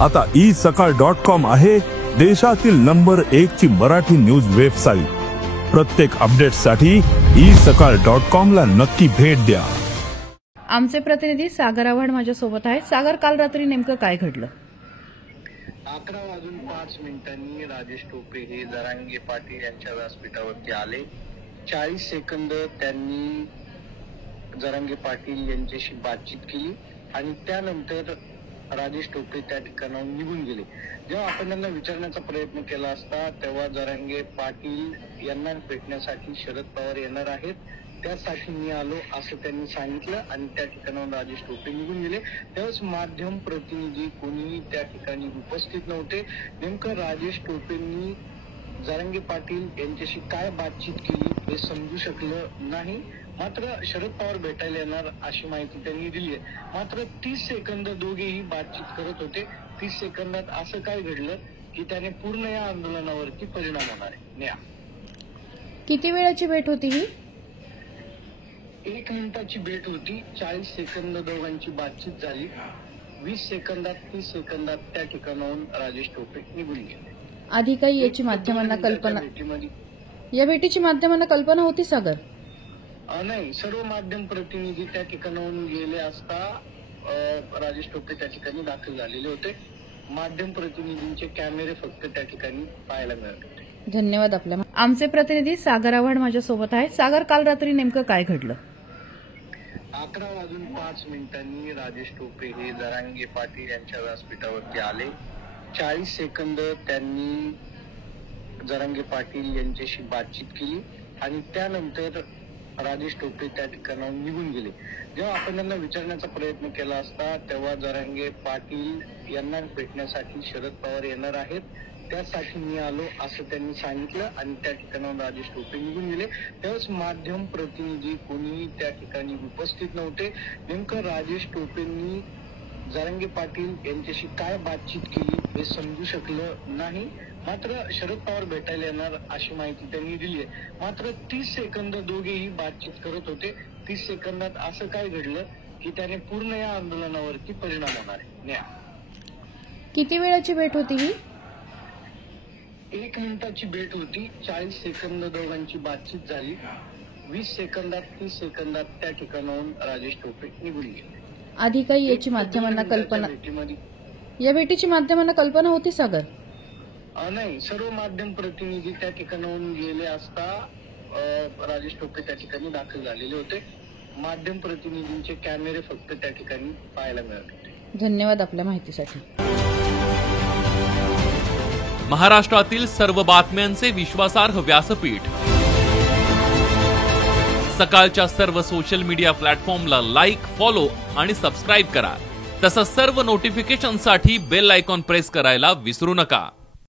आता isakal.com आहे देशातील नंबर 1 ची मराठी न्यूज वेबसाईट। प्रत्येक अपडेटसाठी isakal.com ला नक्की भेट द्या। आमचे प्रतिनिधी सागर आव्हाड माझ्या सोबत आहेत। सागर, काल रात्री नेमकं काय घडलं? 11:05 राजेश टोपे हे जरांगे पाटील यांच्या व्यासपीठावरती आले। 40 सेकंद त्यांनी जरांगे पाटील यांच्याशी बातचीत केली आणि त्यानंतर राजेश टोपे त्या ठिकाणाहून निघून गेले। जेव्हा आपण त्यांना विचारण्याचा प्रयत्न केला असता तेव्हा जरांगे पाटील यांना भेटण्यासाठी शरद पवार येणार आहेत, त्यासाठी मी आलो असं त्यांनी सांगितलं आणि त्या ठिकाणाहून राजेश टोपे निघून गेले। त्यावेळेस माध्यम प्रतिनिधी कोणीही त्या ठिकाणी उपस्थित नव्हते। नेमकं राजेश टोपेंनी जरांगे पाटील यांच्याशी काय बातचीत केली हे समजू शकलं नाही। मात्र शरद पवार भेटायला येणार अशी माहिती त्यांनी दिली आहे। मात्र 30 सेकंद दोघेही बातचीत करत होते। 30 सेकंदात असं काय घडलं की त्याने पूर्ण या आंदोलनावरती परिणाम होणार आहे। न्या किती वेळाची भेट होती ही? 1 मिनिटाची भेट होती। 40 सेकंद दोघांची बातचीत झाली। 20 सेकंदात 30 सेकंदात त्या ठिकाणाहून राजेश टोपे निघून गेले। आधी काही याची माध्यमांना कल्पना, या भेटीची माध्यमांना कल्पना होती सागर? नाही, सर्व माध्यम प्रतिनिधी त्या ठिकाणाहून गेले असता राजेश टोपे त्या ठिकाणी दाखल झालेले होते। माध्यम प्रतिनिधींचे कॅमेरे फक्त त्या ठिकाणी पाहायला मिळत होते। धन्यवाद आपल्या। आमचे प्रतिनिधी सागर आव्हाड माझ्या सोबत आहेत। सागर, काल रात्री नेमकं काय घडलं? 11:05 राजेश टोपे हे जरांगे पाटील यांच्या व्यासपीठावरती आले। 40 सेकंद त्यांनी जरांगे पाटील यांच्याशी बातचीत केली आणि त्यानंतर राजेश टोपे त्या ठिकाणाहून निघून गेले। जेव्हा आपण त्यांना विचारण्याचा प्रयत्न केला असता तेव्हा जरांगे पाटील यांना भेटण्यासाठी शरद पवार येणार आहेत, त्यासाठी मी आलो असं त्यांनी सांगितलं आणि त्या ठिकाणाहून राजेश टोपे निघून गेले। त्यावेळेस माध्यम प्रतिनिधी कोणीही त्या ठिकाणी उपस्थित नव्हते। नेमकं राजेश टोपेंनी जरांगे पाटील यांच्याशी काय बातचीत केली हे समजू शकलं नाही। मात्र शरद पवार भेटायला येणार अशी माहिती त्यांनी दिली आहे। मात्र 30 सेकंद दोघेही बातचीत करत होते। 30 सेकंदात असं काय घडलं की त्याने पूर्ण या आंदोलनावरती परिणाम होणार आहे। न्या किती वेळाची भेट होती ही? 1 मिनिटाची भेट होती। 40 सेकंद दोघांची बातचीत झाली। 20 सेकंदात 30 सेकंदात त्या ठिकाणाहून राजेश टोपे निघून गेले। आधी काही याची माध्यमांना कल्पना, या भेटीची माध्यमांना कल्पना होती सागर? नाही, सर्व माध्यम प्रतिनिधी त्या ठिकाणाहून गेले असता राजेश टोपे त्या ठिकाणी दाखल झालेले होते। माध्यम प्रतिनिधींचे कॅमेरे फक्त त्या ठिकाणी पाहायला मिळत होते। धन्यवाद आपल्या माहितीसाठी। महाराष्ट्रातील सर्व बातम्यांचे विश्वासार्ह व्यासपीठ सकाळच्या सर्व सोशल मीडिया प्लॅटफॉर्मला लाईक, फॉलो आणि सबस्क्राईब करा। तसंच सर्व नोटिफिकेशनसाठी बेल आयकॉन प्रेस करायला विसरू नका।